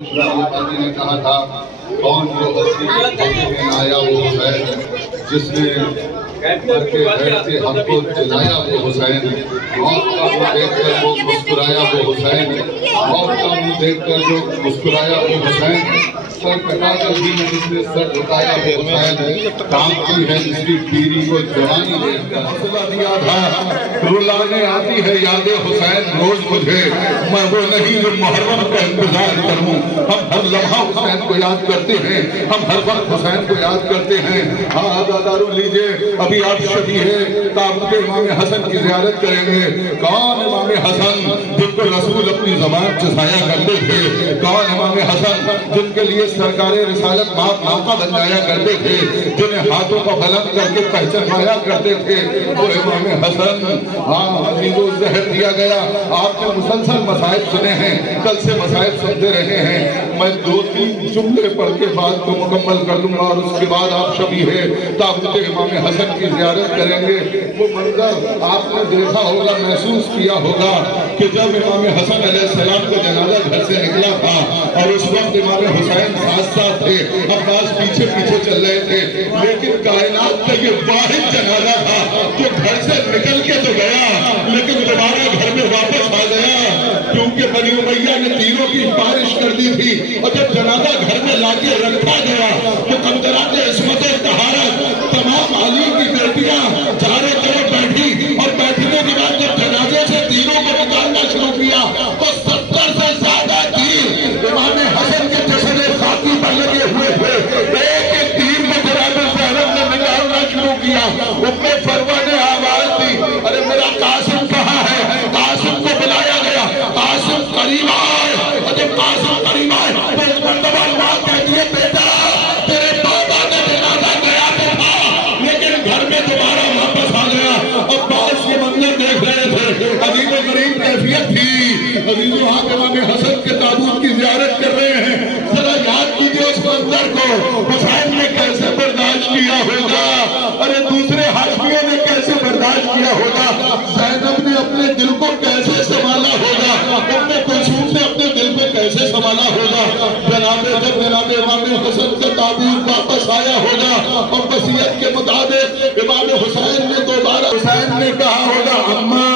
اللہ نے کہا تھا کون جو حسین میں آیا وہ حسین، جس نے مر کے بیٹھتے ہم کو جلایا وہ حسین، موت کا منہ دیکھ کر وہ مسکرایا وہ حسین، موت کا منہ دیکھ کر جو مسکرایا وہ حسین، سر کٹا کر بھی نے جس نے سر جھکایا وہ حسین، کانپتی ہے جس کی پیری کو جوانی دیکھ کر حوصلہ دیا تھا، رلانے آتی ہے یاد حسین روز مجھے، میں وہ نہیں جو محرم کا انتظار کروں، ہم ہر لمحہ حسین کو یاد کرتے ہیں، ہم ہر وقت حسین کو یاد کرتے ہیں۔ ہاں عزادارو لیجئے، ابھی آپ شبیہ تابوت امام حسن کی زیارت کریں گے۔ کون امام حسن جن کو رسول اپنی زبان چسایا کرتے تھے، کون امام حسن جن کے لیے سرکار رسالت باپ نامہ بن جایا کرتے تھے، جنہیں ہاتھوں کو بلند کر کے پہچانایا کرتے تھے، وہ امام حسن۔ ہاں عزیزو زہر دیا گیا، آپ نے مسلسل مسائل سنے ہیں، کل سے مسائل سنتے رہے ہیں، میں 2-3 جملے پڑھ کے بات کو مکمل کر دوں گا اور اس کے بعد آپ شبیہ تابوت امام حسن کی زیارت کریں گے۔ وہ منظر آپ نے دیکھا ہوگا، محسوس کیا ہوگا کہ جب امام حسن علیہ السلام کا جنازہ گھر سے نکلا تھا اور اس وقت امام حسین ساتھ ساتھ تھے، عباس پیچھے پیچھے چل رہے تھے، لیکن کائنات کا یہ واحد جنازہ تھا جو گھر سے نکل کے تو گیا لیکن دوبارہ گھر میں واپس آ گیا، کیونکہ بنی امیہ نے تینوں کی بارش کر دی تھی، اور جب جنازہ گھر میں لا کے رکھا گیا تو مقدرات عصمت و طہارت تمام علی کی بیٹیاں چاروں طرف بیٹھی، اور بیٹھنے کے بعد جب جنازے سے تینوں کو نکالنا شروع کیا تو 70 سے زیادہ تیر امام حسن کے جسد خاکی پر لگے ہوئے تھے، ایک ایک تیر کو قرآن زہرت نے نکالنا شروع کیا۔ ام فروہ نے آواز دی، ارے میرا قاسم کہاں ہے؟ قاسم کو بلایا گیا، قاسم قریب آئے، اور جب قاسم قریب آئے تو اس مرتبہ ماں کہتی ہے بیٹا تیرے بابا نے جنازہ گیا تو تھا لیکن گھر میں دوبارہ واپس آ گیا۔ عباس یہ منظر دیکھ رہے تھے، عجیب و غریب کیفیت تھی۔ عزیزو آپ امام حسن کے تابوت کی زیارت کر رہے ہیں، ذرا یاد کیجئے اس منظر کو، حسین نے کیسے برداشت کیا ہوگا، ارے دوسرے ہاشمیوں نے کیسے برداشت کیا ہوگا، زینب نے اپنے دل کو کیسے سنبھالا ہوگا، ام کلثوم نے اپنے دل کو کیسے سنبھالا ہوگا۔ جب جناب امام حسن کا تابوت واپس آیا ہوگا اور وصیت کے مطابق امام حسین نے دوبارہ حسین نے کہا ہوگا اماں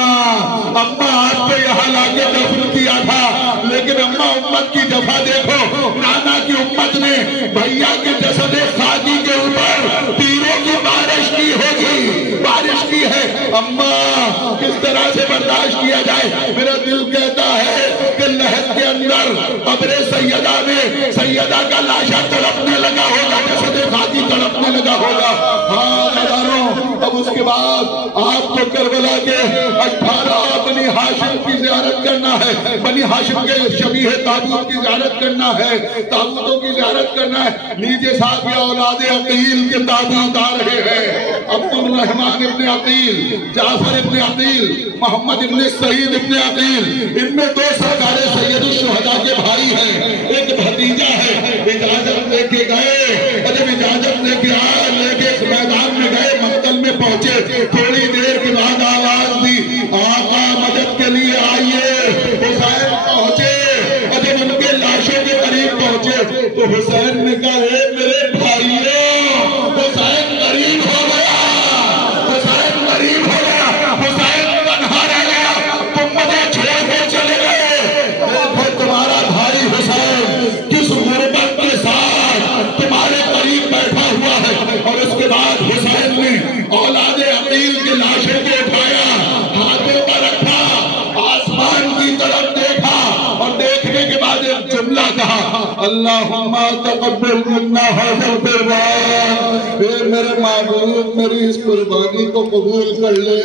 آپ کو یہاں لا کے دفن کیا تھا، لیکن اماں امت کی جفا دیکھو، نانا کی امت نے بھیا کے جسد خاکی کے اوپر تیروں کی بارش کی ہوگی، بارش کی ہے، اماں کس طرح سے برداشت کیا جائے۔ میرا دل کہتا ہے کہ لہد کے اندر قبر سیدہ میں سیدہ کا لاشا تڑپنے لگا ہوگا، جسد خاکی تڑپنے لگا ہوگا۔ ہاں نظاروں، اب اس کے بعد آپ کو کربلا کے 18 بنی ہاشم کی زیارت کرنا ہے، بنی ہاشم کے شبیہ تابوت کی زیارت کرنا ہے، تابوتوں کی زیارت کرنا ہے۔ لیجئے صاحب یا اولاد عقیل کے تابوت آ رہے ہیں، عبد الرحمن ابن عقیل، جعفر ابن عقیل، محمد ابن سعید ابن عقیل، ان میں 2 سرکار سید الشہداء کے بھائی ہیں، ایک بھتیجا ہے۔ اجازت لے کے گئے، اور جب اجازت لے کے میدان میں گئے، مقتل میں پہنچے، تھوڑی دیر کے بعد آواز دی آقا مدد کے لیے آئیے۔ حسین پہنچے، اور جب ان کے لاشوں کے قریب پہنچے تو حسین نے کہا اے میرے بھائیوں، حسین قریب ہو گیا، حسین قریب ہو گیا، حسین تنہا رہ گیا، تم مجھے چھوڑ کے چلے گئے۔ دیکھو تمہارا بھائی حسین کس غربت کے ساتھ تمہارے قریب بیٹھا ہوا ہے۔ اور اس کے بعد حسین نے اولاد عقیل کے لاشوں کو اٹھایا، ہاتھوں پر رکھا، آسمان کی طرف دیکھا، اور دیکھنے کے بعد ایک جملہ کہا اللہم تقبل منا ھذا القربان، اے میرے معبود میری اس قربانی کو قبول کر لے،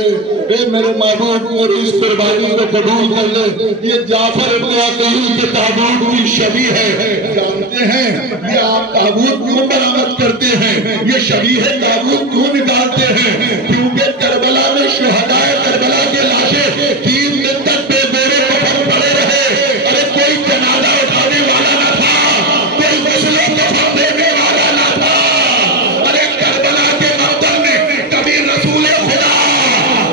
اے میرے معبود میری اس قربانی کو قبول کر لے۔ یہ جعفر ابن عقیل کے تابوت کی شبیہ ہے، جانتے ہیں یہ آپ تابوت کیوں برآمد کرتے ہیں، یہ شبیہ تابوت کیوں نکالتے ہیں، کیونکہ کربلا میں شہداء کربلا کے لاشیں 3 دن تک بے گورے کفن پڑے رہے، ارے کوئی جنازہ اٹھانے والا نہ تھا، کوئی غسل و کفن دینے والا نہ تھا۔ ارے کربلا کے مقتل میں کبھی رسول خدا،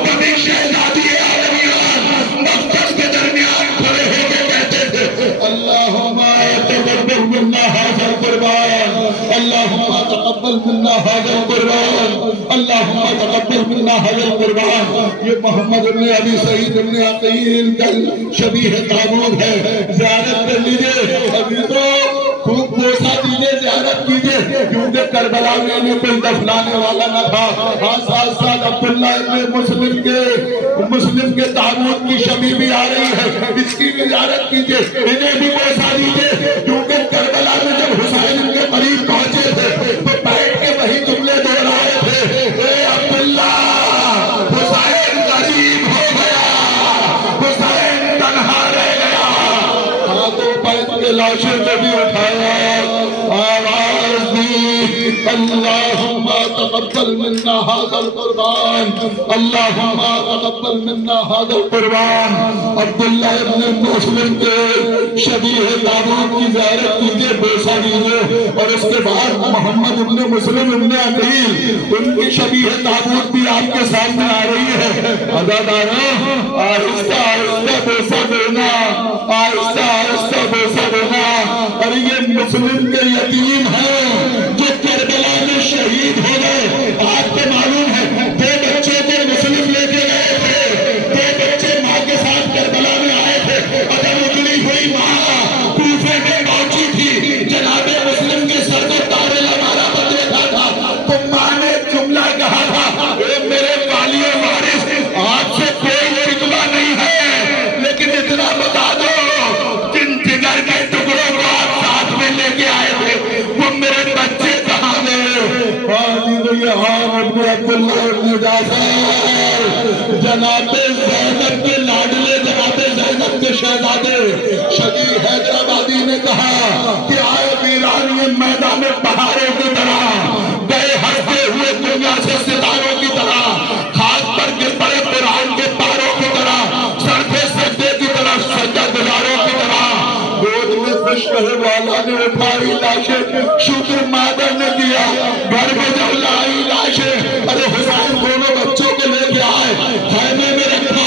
کبھی شہزادی عالمیان مقتل کے درمیان کھڑے ہو کے کہتے تھے اللہم تقبل اللهم تقبل منا هذا القربان، اللهم تقبل منا هذا القربان. یہ محمد ابن علی سعید ابن عقیل کا شبیہ تابوت ہے. زیارت کر لیجئے. ابھی تو خوب بوسہ دیجئے، زیارت کیجئے، کیونکہ کربلا میں انہیں کوئی دفنانے والا نہ تھا. ہاں ساتھ ساتھ عبداللہ ابن مسلم کے تابوت کی شبیہ بھی آ رہی ہے. اس کی بھی زیارت کیجئے، انہیں بھی بوسہ دیجئے، کیونکہ کربلا میں جب حسین ان کے قریب پہنچے تھے تو بیٹھ کے وہی جملے دہرائے تھے. اے عبداللہ، حسین غریب ہو گیا، حسین تنہا رہ گیا. ہاتھوں پیر کے لاشیں کو بھی اٹھایا، آواز دی، اللہم تقبل منا هذا القربان، اللہم تقبل منا هذا القربان. عبداللہ ابن مسلم کے شبیہ تابوت کی زیارت کیجئے، بوسہ دیجئے. اور اس کے بعد محمد ابن مسلم ابن عقیل ان کی شبیہ تابوت بھی آپ کے سامنے آ رہی ہے. عزاداروں، آہستہ آہستہ بوسہ دینا، آہستہ آہستہ بوسہ دینا. اور یہ مسلم کے یتیم ہیں جو کربلا میں شہید ہو گئے. آپ کو معلوم ہے دو بچوں کو مسلم لے کے گئے تھے، دو بچے ماں کے ساتھ کربلا میں آئے تھے. اگر اجلی ہوئی ماں کوفے میں پہنچی تھی، جناب مسلم کے سر کو تارے لگانا دیکھا تھا، تو ماں نے جملہ کہا تھا، اے میرے والی و وارث، آپ سے کوئی شکوہ نہیں ہے، لیکن اتنا بتا دو جن جگر کے ٹکڑوں کو آپ ساتھ میں لے کے آئے تھے وہ میرے بچے کہاں گئے؟ ابن عبداللہ ابن جعفر، جناب زینب کے لاڈلے، جناب زینب کے شہزادے شجی حیدرآبادی نے کہا کہ آئے ویران یہ میدان پہاڑوں کی طرح، گئے ہنستے ہوئے دنیا سے ستاروں کی طرح، خاک پر گر پڑے قرآن کے پاروں کی طرح، سرخے سجدے کی طرح، سجدہ گزاروں کی طرح. گود میں خوش رہے والا نے اٹھائی لاشیں، شکر مادر نے دیا. گھر میں جب لائی لاشیں، ارے حسین دونوں بچوں کو لے کے آئے، خیمے میں رکھا،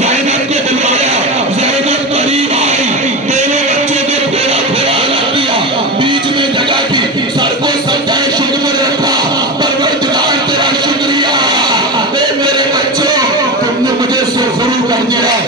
زینب کو بلوایا، زینب قریب آئی، دونوں بچوں کو تھوڑا تھوڑا الگ کیا، بیچ میں جگہ تھی، سر کو سجدہ شکر میں رکھا. پروردگار تیرا شکریہ، اے میرے بچوں تم نے مجھے سرخرو کر دیا.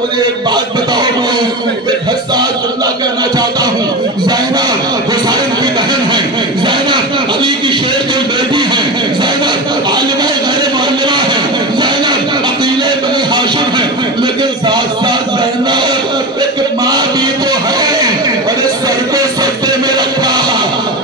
مجھے ایک بات بتاؤ، میں ایک حساس جملہ کہنا چاہتا ہوں. زینب حسین کی بہن ہے، زینب علی کی شیر کی بیٹی ہے، زینب عالمہ غیر معلمہ ہے، زینب عقیلہ بنی ہاشم ہے، لیکن ساتھ ساتھ زینب ایک ماں بھی تو ہے. اور اس سر کو سجدے میں رکھا،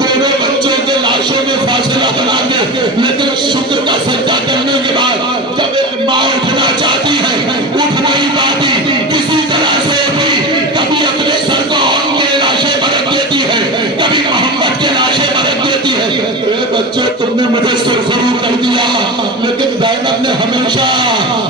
دونوں بچوں کے لاشوں میں فاصلہ بنا دے، لیکن شکر کا سجدہ کرنے کے بعد جب ایک ماں اٹھنا چاہتی ہے اٹھ نہیں پاتی، کسی طرح سے اٹھی، کبھی اپنے سر کو ان کے لاشیں برک دیتی ہے، کبھی محمد کے لاشیں برک دیتی ہے. اے بچوں تم نے مجھے سرخرو کر دیا، لیکن زینب نے ہمیشہ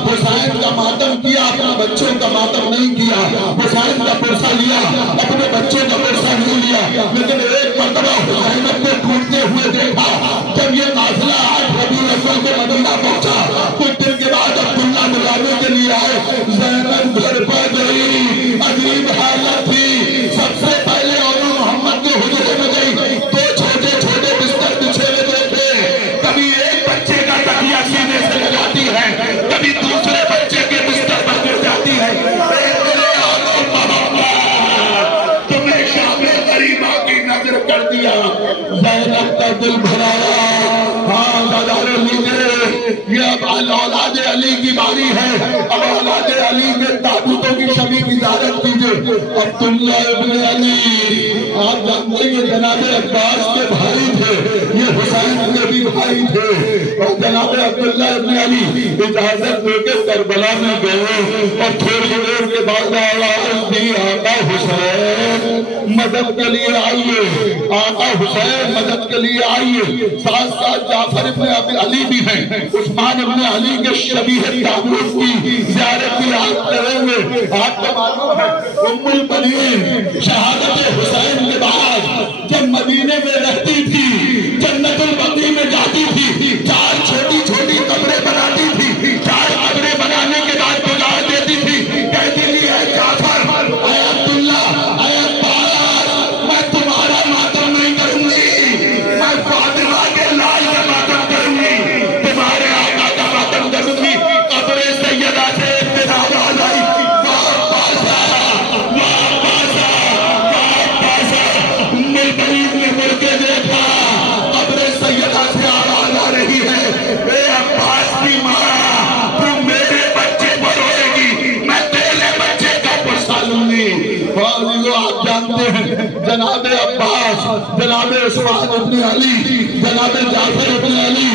حسین کا ماتم کیا، اپنے بچوں کا ماتم نہیں کیا. حسین کا پرسہ لیا، اپنے بچوں کا پرسہ نہیں لیا. لیکن ایک مرتبہ زینب کو ٹوٹتے ہوئے دیکھا جب یہ قافلہ 8 ربیع الاول کو مدینہ پہنچا. کچھ دن کے بعد عبداللہ ملانے کے لیے آئے، زینب گھر پر گئی، عجیب حالت تھی. سب سے پہلے اولو محمد کے حجرے میں گئی، دو چھوٹے چھوٹے بستر بچھے ہوئے تھے، کبھی ایک بچے کا تکیہ سینے سے لگاتی ہے، کبھی دوسرے بچے کے بستر پر گر جاتی ہے. تمہیں شام غریبہ کی نظر کر دیا. زینب کا دل بھرایا. ہاں بازاروں لیجئے، یہ اب اولاد علی کی باری ہے. اب اولاد علی کے تابوتوں کی شبیہ کی زیارت کیجئے. عبداللہ ابن علی، آپ جانتے ہیں جناب عباس کے بھائی تھے، یہ حسین کے بھی بھائی تھے. اور جناب عبداللہ ابن علی اجازت دے کے کربلا میں گئے، اور تھوڑی دیر کے بعد آواز دی، آقا حسین مدد کے لیے آئیے، آقا حسین مدد کے لیے آئیے. ساتھ ساتھ جعفر ابن علی بھی ہیں، عثمان ابن علی کے شبیہ تابوت کی زیارت بھی آپ کریں گے. آپ کو معلوم ہے ام البنین شہادت حسین کے بعد جب مدینے میں رہتی تھی، جنت البقیع میں جاتی تھی، 4 چھوٹی چھوٹی قبریں بناتی تھی. 4 قبریں بنانے کے بعد گزار دیتی تھی، کہتی تھی اے جعفر، اے عبداللہ، اے عباس، میں تمہارا ماتم نہیں کروں گی، فرماتے ہیں جناب عباس، جناب عثمان ابن علی، جناب جعفر ابن علی،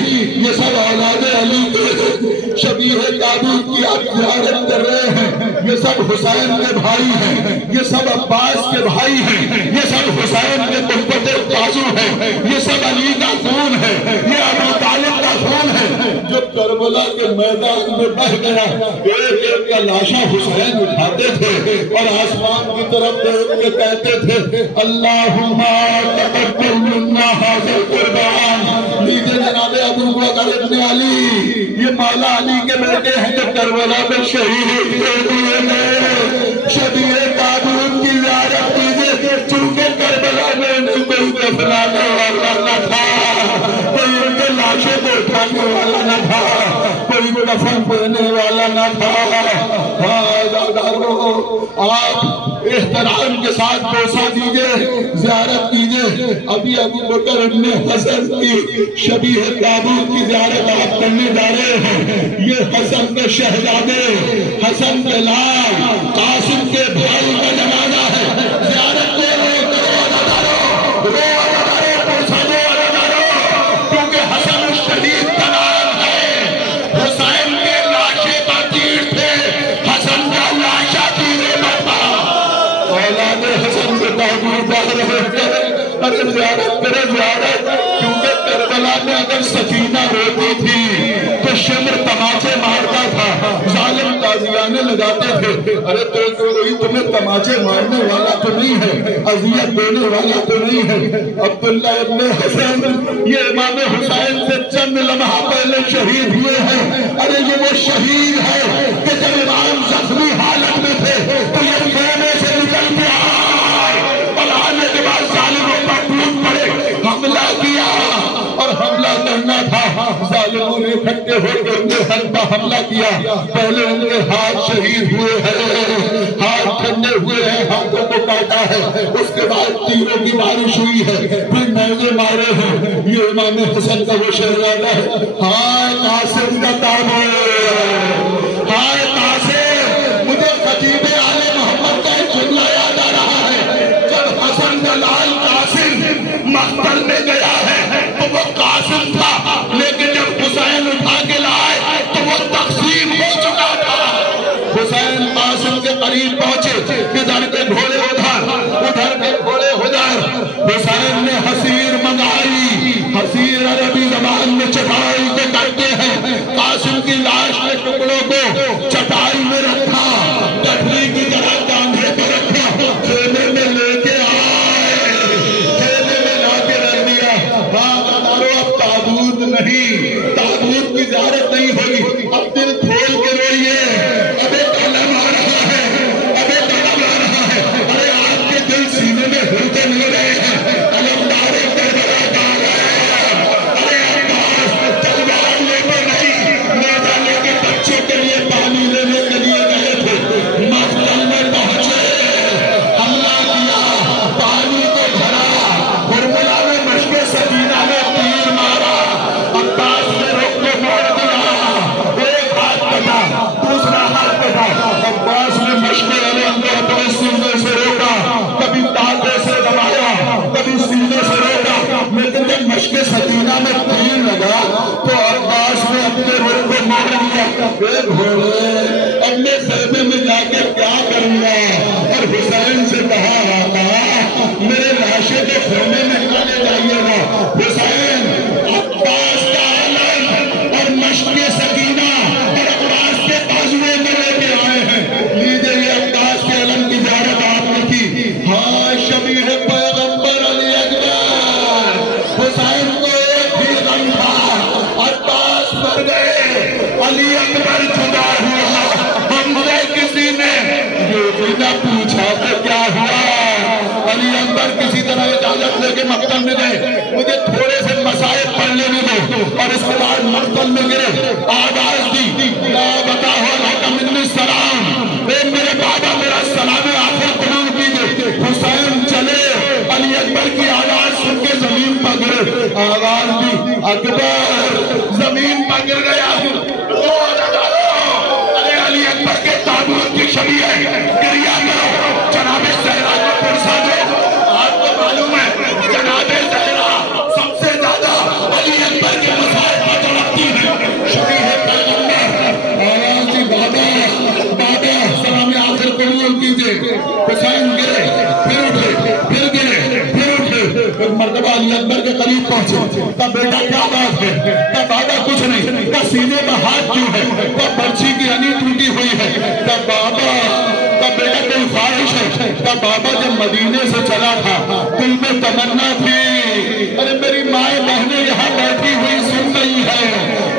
یہ سب اولاد علی کے شبیہ تابوت کی آپ زیارت کر رہے ہیں. یہ سب حسین کے بھائی ہیں، یہ سب عباس کے بھائی ہیں، یہ سب حسین کے تربت بازو ہیں، یہ سب علی کا خون ہے، یہ ابو طالب کا خون ہے. جب کربلا کے میدان میں بہ گیا ایک ایک کا لاشا حسین اٹھاتے تھے اور آسمان کی طرف دیکھ کے کہتے تھے اللہم تقبل منا ھذا القربان. لیجیے جناب ابو بکر ابن علی، یہ مولا علی کے بیٹے ہیں جو کربلا میں شہید ہوئے ہیں. شبیہ تابوت کی زیارت کیجیے. چونکہ کربلا میں کوئی دفنانے والا نہ تھا، کوئی ان کے لاشوں کو اٹھانے والا نہ تھا، کوئی دفن کرنے والا نہ تھا. آپ احترام کے ساتھ بوسہ دیجئے، زیارت کیجئے. ابھی ابو بکر ابن حسن کی شبیہ تابوت کی زیارت آپ کرنے جا رہے ہیں. یہ حسن کے شہزادے، حسن کے لال، قاسم کے بھائی کا جنازہ ہے. زیارت کرو، کرو ادا کرو، رو ادا کرو، بوسہ دو ادا کرو، کیونکہ حسن الشدید کا نام ہے. حسین کے لاشے کا تیر تھے، حسن کا لاشا تیرے بتا. اولاد حسن کے تابوت باہر رہتے ارے زیارت کرے زیارت. کیونکہ کربلا میں اگر سکینہ روتی تھی تو شمر تماچے مارتا تھا، ظالم تازیانے لگاتے تھے. ارے تو کوئی تمہیں تماچے مارنے والا تو نہیں ہے، اذیت دینے والا تو نہیں ہے. عبداللہ ابن حسین یہ امام حسین سے چند لمحہ پہلے شہید ہوئے ہیں. ارے یہ وہ شہید ہے کہ جب امام زخمی حالت میں تھے تو یہ خیمے سے نکل کے آئے اور آنے کے بعد ظالموں پر ٹوٹ پڑے، حملہ کیا اور حملہ کرنا تھا. ظالموں نے اکٹھے ہو کے ان کے سر پر حملہ کیا. پہلے ان کے ہاتھ شہید ہوئے ہیں، ہاتھ ٹھنڈے ہوئے ہیں، ہاتھوں کو کاٹا ہے. اس کے بعد تیروں کی بارش ہوئی ہے، پھر نیزے مارے ہیں. یہ امام حسن کا وہ شہزادہ ہے. ہائے قاسم کا تابوت، ہائے قاسم. مجھے خطیب آل محمد کا ایک جملہ یاد آ رہا ہے. جب حسن کا لال قاسم مقتل میں گیا ہے تو وہ قاسم تھا، لیکن جب حسین اٹھا کے لائے تو وہ تقسیم ہو چکا تھا. حسین قاسم کے قریب پہنچے، ادھر کے گھوڑے ادھر، ادھر کے گھوڑے ادھر. حسین نے حسیر منگائی. حسیر عربی زبان میں چٹائی کو کہتے ہیں. قاسم کی لاش کے ٹکڑوں کو چٹائی میں رکھا، گٹھری کی طرح کاندھے پہ رکھا، خیمے میں لے کے آئے، خیمے میں لا کے رکھ دیا. اب تابوت نہیں، تابوت کی زیارت نہیں ہوئی. اب دل کھول کے روئیے. اب ایک علم آ رہا ہے، اب ایک علم آ رہا ہے. ارے آپ کے دل سینے میں ہلتے نہیں رہے ہیں، علمدار کربلا کا آ رہے ہیں. ارے عباس تلوار لے کے نہیں، نیزہ لے کے بچوں کے لیے پانی لینے کے لیے گئے تھے. مقتل میں پہنچے، حملہ کیا، پانی کو بھرا، کربلا میں مشق سکینہ میں تیر مارا. عباس نے رخ کو موڑ دیا، ایک ہاتھ کٹا، دوسرا ہاتھ کٹا. عباس نے مشق علم کو اپنے سینے سے روکا، کبھی تانبے سے دبایا، کبھی سینے سے روکا. لیکن جب مشق سکینہ میں تیر لگا تو عباس نے اپنے رخ کو موڑ دیا. ایک گھوڑے اپنے خیمے میں جا کے کیا کروں گا؟ اور حسین سے کہا آقا میرے لاشے کے خیمے میں نہ لے جائیے گا. حسین عباس کا علم اور مشق سکینہ اور عباس کے بازوئے میں لے کے آئے ہیں. لیجیے یہ عباس کے علم کی زیارت آپ نے کی. ہاں شبیہ پیغمبر علی اکبر. حسین کو ایک ہی غم تھا، عباس مر گئے، علی اکبر جدا ہوا. ہم سے کسی نے یہ بھی نہ پوچھا کہ کیا ہوا. علی اکبر کسی طرح اجازت لے کے مقتل میں گئے. مجھے تھوڑے سے مسائل پڑھ لینے دو اور اس کے بعد مقتل میں گرے. آواز دی لا بتاہو لکم منی السلام، اے میرے بابا میرا سلام آخر قبول کیجئے. حسین چلے، علی اکبر کی آواز سن کے زمین پر گرے. آواز دی اکبر، زمین پر گر گیا. ارے علی اکبر کے تابوت کی شبیہ گریہ کرو، جناب زہرا کو پرسا دو. کے قریب پہنچے کہا بیٹا کیا بات ہے؟ کہا بابا کچھ نہیں. کہا سینے میں ہاتھ کیوں ہے؟ کہا برچھی کی انی ٹوٹی ہوئی ہے. کہا بابا کہا بیٹا کوئی خواہش ہے؟ کہا بابا جب مدینے سے چلا تھا دل میں تمنا تھی ارے میری مائیں بہنیں یہاں بیٹھی ہوئی سن رہی ہے,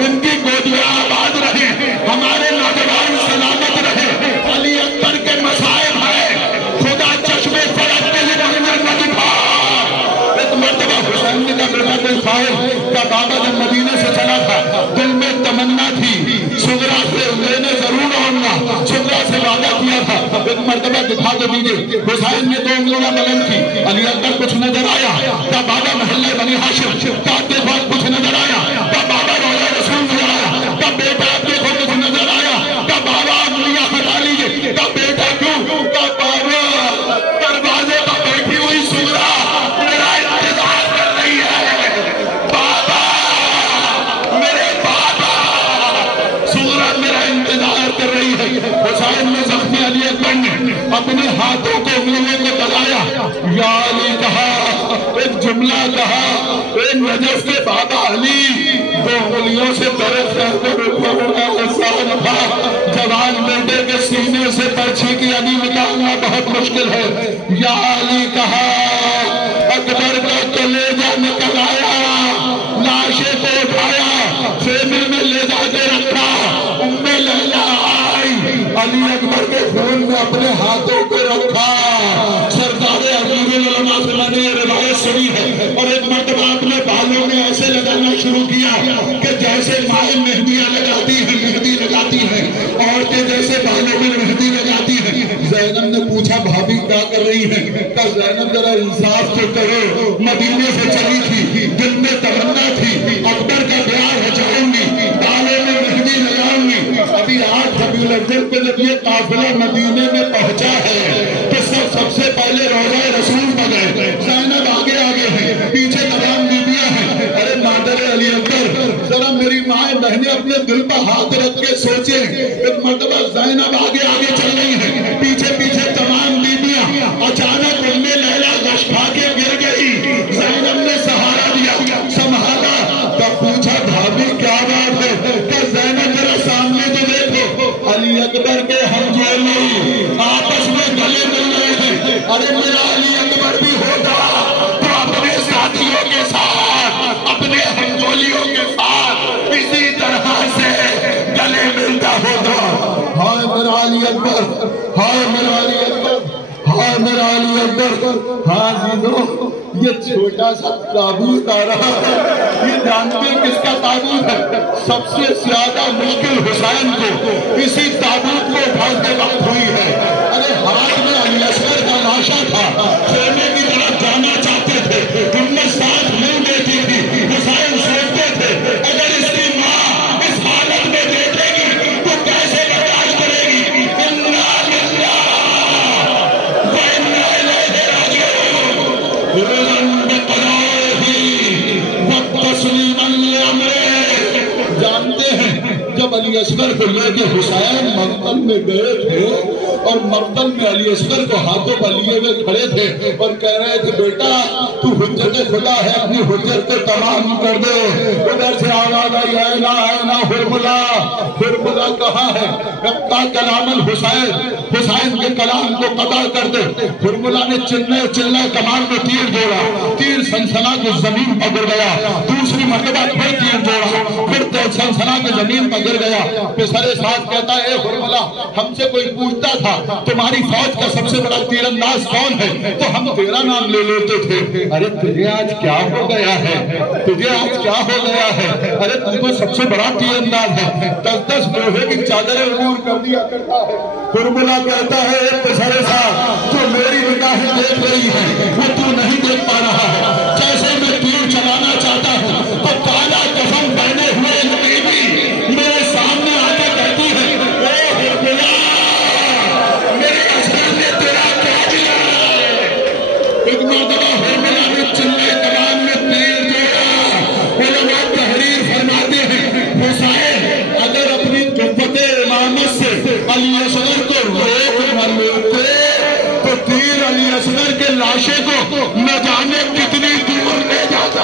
ان کی گودیاں آباد رہے, ہمارے نوجوان سلامت رہے. علی اکبر کے مصائب ہے, خدا چشمے فلک کے لیے نظر نہ دکھا. ایک مرتبہ حسین نے کہا بیٹا کوئی خواہش؟ کہا بابا جب مدینے سے چلا تھا دل میں تمنا تھی سغرا سے لینے ضرور آؤں گا, سغرا سے وعدہ کیا تھا. ایک مرتبہ دکھا کے دیجیے. حسین نے 2 انگلیاں بلند کی. علی اکبر کچھ نظر آیا. کہا بابا محلہ بنی ہاشم. کہا دیکھو کچھ نظر آیا. کہا بابا روضہ رسول نظر آیا. کہا بیٹا دیکھو کچھ نظر آیا. کہا بابا انگلیاں ہٹا لیجیے. کہا بیٹا کیوں؟ کہا بابا دروازے پر بیٹھی ہوئی سغرا میرا انتظار کر رہی ہے. بابا میرے بابا سغرا میرا انتظار کر رہی ہے. حسین نے زخمی علی اکبر نے اپنے ہاتھوں کو انگلیوں کو دبایا. یا علی کہا, ایک جملہ کہا, اے نجف کے بابا علی, 2 انگلیوں سے طرف کر کے رکھنا آسان تھا, جوان بیٹے کے سینے سے برچھی کی انی نکالنا بہت مشکل ہے. یا علی کہا, اکبر کا کلیجہ نکل آیا, لاشے کو اٹھایا, خیمے میں لے جا کے رکھا. ام لیلا آئی, علی اکبر کے خون میں اپنے ہاتھوں کو رکھا. سردار امیر العلماء سے میں نے یہ روایت سنی ہے, اور ایک مرتبہ اپنے بالوں میں ایسے لگانا شروع کیا کہ جیسے مائیں مہندیاں لگاتی ہیں, مہندی لگاتی ہیں, عورتیں جیسے بالوں میں مہندی لگاتی ہیں. زینب نے پوچھا بھابھی کیا کر رہی ہیں؟ کہا زینب ذرا انصاف تو کرو, مدینے سے چلی تھی, دل میں تمنا تھی اکبر کا بیاہ ہو جاؤں گی, بالوں میں مہندی لگاؤں گی. ابھی 8 ربیع الاول پہ جب یہ قافلہ مدینے میں پہنچا ہے تو سب سے پہلے روضہ رسول پر گئے. زینب آگے آگے ہیں, پیچھے تمام بیویاں ہیں. ارے مادر علی اکبر ذرا میری مائیں بہنیں اپنے دل پر ہاتھ رکھ کے سوچیں. ایک مرتبہ زینب آگے آگے چل رہی ہیں, پیچھے پیچھے تمام بیویاں. اچانک ام لیلا غش کھا کے گر گئی. زینب نے سہارا دیا, سنبھالا. تب پوچھا بھابھی کیا بات ہے؟ کہ زینب ذرا سامنے تو دیکھو, علی اکبر کے ہمجولی آپس میں گلے مل رہے ہیں. ارے میرا علی اکبر بھی ہوتا تو اپنے ساتھیوں کے ساتھ, اپنے ہمجولیوں کے ساتھ اسی طرح سے گلے ملتا ہوتا. ہائے میرا علی اکبر, ہائے میرا علی اکبر, ہائے میرا علی اکبر. ہاں عزیزو, یہ چھوٹا سا تابوت آ رہا ہے. یہ جانتے کس کا تابوت ہے؟ سب سے زیادہ مشکل حسین کو اسی تابوت کو اٹھانے وقت ہوئی ہے. ارے ہاتھ میں علی اصغر کا لاشا تھا, خیمے کی طرف جانا چاہتے تھے, ان میں ساتھ منہ دیتی تھی. حسین سوچتے تھے اگر اس کی ماں اس حالت میں دیکھے گی تو کیسے برداشت کرے گی. انا للہ و انا الیہ راجعون, رضا بقضائہ وتسلیما لامرہ. جانتے ہیں جب علی اصغر کو لے کے حسین مقتل میں گئے تھے اور مقتل میں علی اصغر کو ہاتھوں پر لیے ہوئے کھڑے تھے اور کہہ رہے تھے بیٹا تو حجت خدا ہے, اپنی حجت کو تمام کر دے. ادھر سے آواز آئی اینا اینا حرملہ, حرملہ کہاں ہے؟ قطع کلام الحسین, حسین کے کلام کو قطع کر دے. حرملہ نے چلے کمان میں تیر جوڑا, تیر سنسنا کے زمین پر گر گیا. دوسری مرتبہ پھر تیر جوڑا, پھر سنسنا کے زمین پر گر گیا. پسر ساتھ کہتا ہے اے حرملہ, ہم سے کوئی پوچھتا تھا تمہاری فوج کا سب سے بڑا تیر انداز کون ہے تو ہم تیرا نام لے لیتے تھے. ارے تجھے آج کیا ہو گیا ہے, تجھے آج کیا ہو گیا ہے؟ ارے تم کو سب سے بڑا تیر انداز ہے, 10 لوہے کی چادریں عبور کر دیا کرتا ہے. حرملہ کہتا ہے اے پسر ساتھ, جو میری نگاہیں دیکھ رہی ہے وہ تو نہیں دیکھ پا رہا ہے. جیسے میں تیر چلانا چاہتا ہوں تو کالا کفن پہنے ہوئے بیوی میرے سامنے آ کے کہتی ہے اے حرملہ میرے اصغر نے تیرا کیا دیا ہے. ایک مرتبہ حرملہ نے چلے کلام میں تیر جوڑا. علماء تحریر فرماتے ہیں حسین اگر اپنی قوت امامت سے علی اصغر کو روک نہ لیتے تو تیر علی اصغر کے لاشے کو نہ جانے کتنی دور لے جاتا.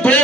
2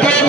2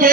2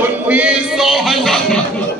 1900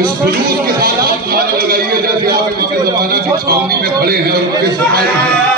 اس خلوص کے ساتھ آپ نعرہ لگائیے جیسے آپ امام زمانہ کی چھاؤنی میں کھڑے ہیں اور ان کے سپاہی ہیں.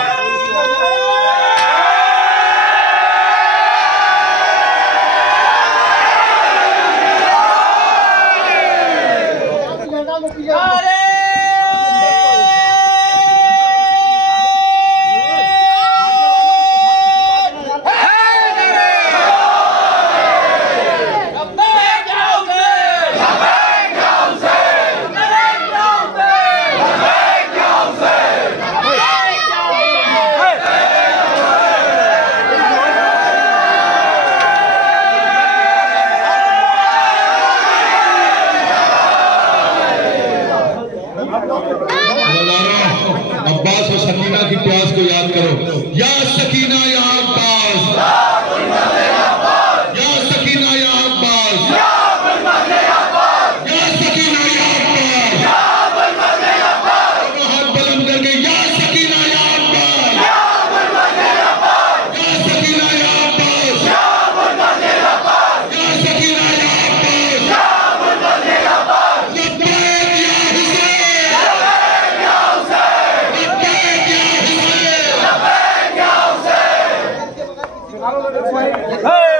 عباس و سکینہ کی پیاس کو یاد کرو. یا سکینہ یا عباس، یا سکینہ یا عباس، یا سکینہ یا عباس. ہاتھ بلند کر کے یا سکینہ یا عباس، یا سکینہ یا عباس، یا سکینہ یا عباس. Hey!